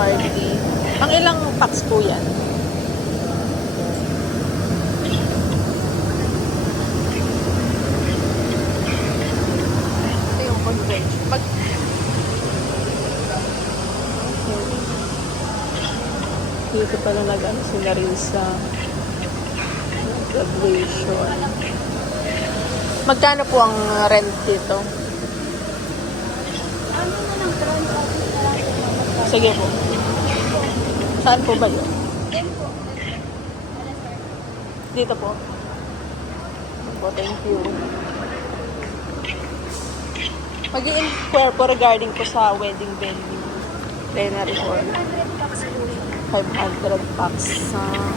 party. Ang ilang packs po yan? Ito yung convention. Dito pala nag-ano sila rin sa graduation. Magkano po ang rent dito? Sige po. Saan po ba yun? Dito po. Thank you. Mag-i-inquire po regarding po sa wedding venue. Plenary hall. 500 bucks sa Ang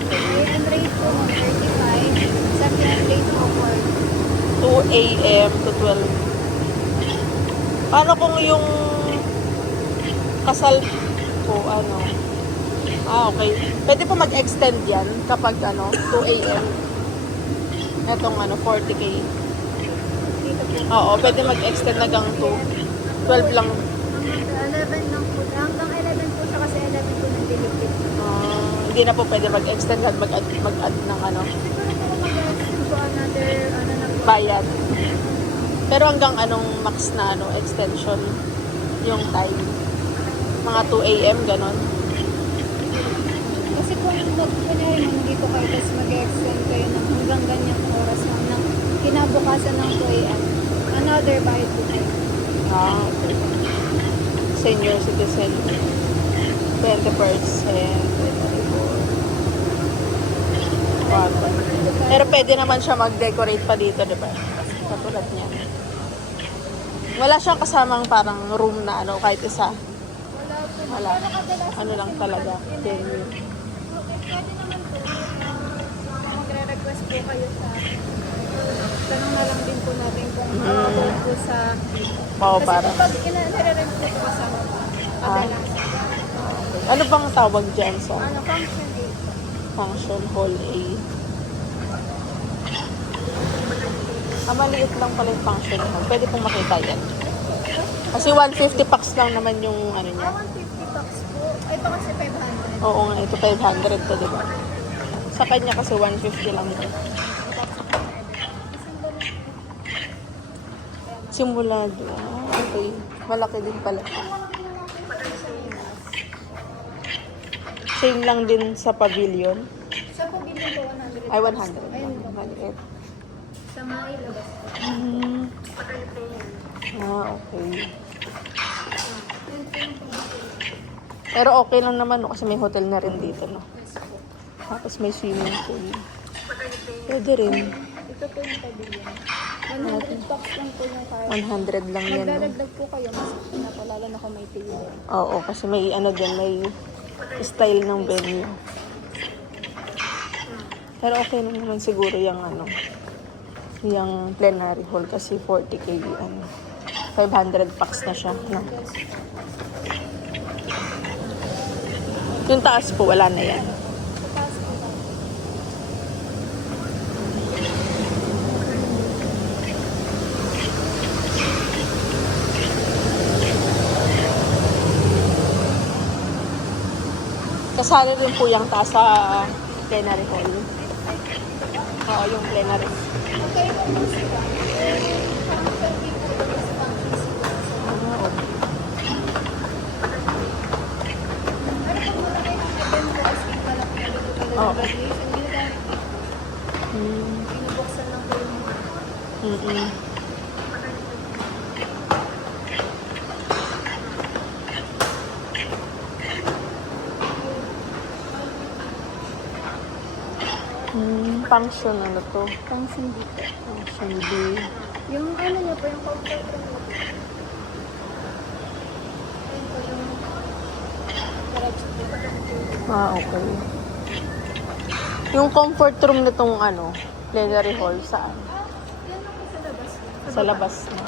rate po, 35. Sa rate po, 2 a.m. to 12. Paano kung yung kasal po, ano? Okay. Pwede po mag-extend yan kapag, 2 a.m. Etong, 40K. Oo, pwede mag-extend hanggang 12 lang. 11 lang po. Hanggang 11 po siya kasi 11 po ng delivery. Hindi na po pwede mag-extend at mag-add ng, Siguro po mag-extend po another, na po. bayad. Pero hanggang anong max na, extension yung time? Mga 2 a.m. ganon. Kasi kung kunyari mo, hindi po kayo tapos mag-extend kayo ng hanggang ganyang oras lang ng kinabukasan ng 2 a.m. Another bayad po kayo. Okay. Senior citizen. 20%. Pero pwede naman siya mag-decorate pa dito, di ba? Katulad niya. Wala siyang kasamang parang room na kahit isa. Wala po. Wala. Ano lang talaga. Venue. Okay, pwede naman po. Magre-request po kayo sa tanong na lang din po natin kung available po sa Oo, kasi para. pag ina-rent po kasama po kadalasan. Ano bang tawag dyan sa Function 8. function hall A? Maliit lang pala yung function hall. Pwede pong makita yan. Kasi 150 packs lang naman yung niya. 150 bucks po. Ay, ito kasi 500. Oo nga, ito 500 to, diba? Sa kanya kasi 150 lang to. Simulado. Okay. Malaki din pala. Same lang din sa pavilion. Sa pavilion po 100. Ay, 100. Ayun po. Maliit. Sa may labas. Okay. Pero okay lang naman, kasi may hotel na rin dito, no? Tapos may swimming pool. Pwede rin. Ito po yung pavilion. 100 bucks lang po yung car. 100 lang yan, no? Magdadagdag po kayo, mas pinapalala na kung may table. Oo, kasi may din, may style ng venue. Pero okay lang naman siguro yung yung plenary hall kasi 40K 500 bucks na siya, no? Yung taas po, wala na yan. Kasali rin po yung taas sa plenary hall. Oo, yung plenary. Okay po po sila. Parang pwede po ito sa function sila. Ano po muna kayo ng event ko as in pala po dito kayo ng graduation. Ginagamit po. Binubuksan lang po yung Function to? function dito. Function B. Yung niya po, yung comfort room niya. Ayun po yung garage po. Okay. Yung comfort room nitong plenary hall, saan? Yan lang po sa labas. Sa labas na.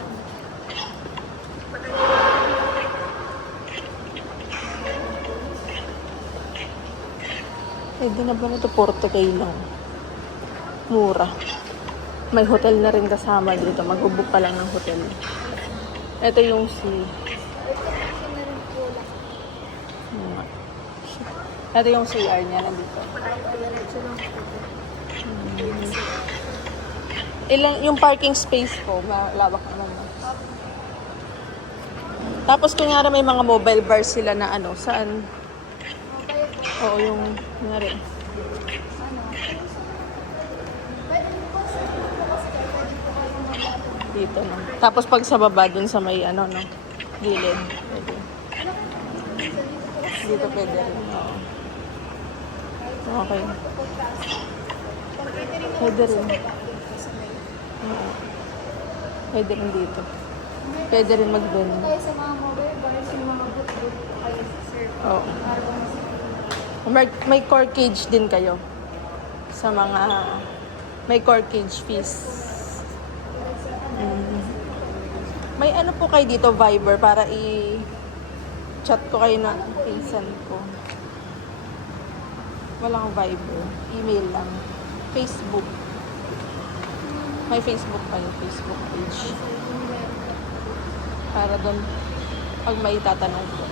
Pwede na ba nito 40K lang? Mura. May hotel na rin kasama dito. Mag-book ka lang ng hotel. Ito yung Ito na rin po lang. Ito yung CR niya nandito. Diretso lang po. Ilang, yung parking space ko, malawak naman. Tapos kunyari may mga mobile bars sila na ano, saan? Okay po. Oo, yung, kunyari. Ano? Pwede po sa po kasi pwede po kayo mag- Dito, no? Tapos pag sa baba, dun sa may, ano, no? Gilid. Pwede. Dito pwede rin. Oo. Okay. Pag catering naman Pwede rin. sa may Oo. Pwede rin dito. Pwede rin mag-dun. tayo sa mga mobile bars, yung mga boot-boot po kayo sir. Oo. Para May core cage din kayo. Sa mga... May core cage fees. Mm. May ano po kayo dito, Viber, para i-chat ko kayo na pinsan ko. Walang Viber. Email lang. Facebook. May Facebook kayo, Facebook page. Para doon, pag may tatanong ko.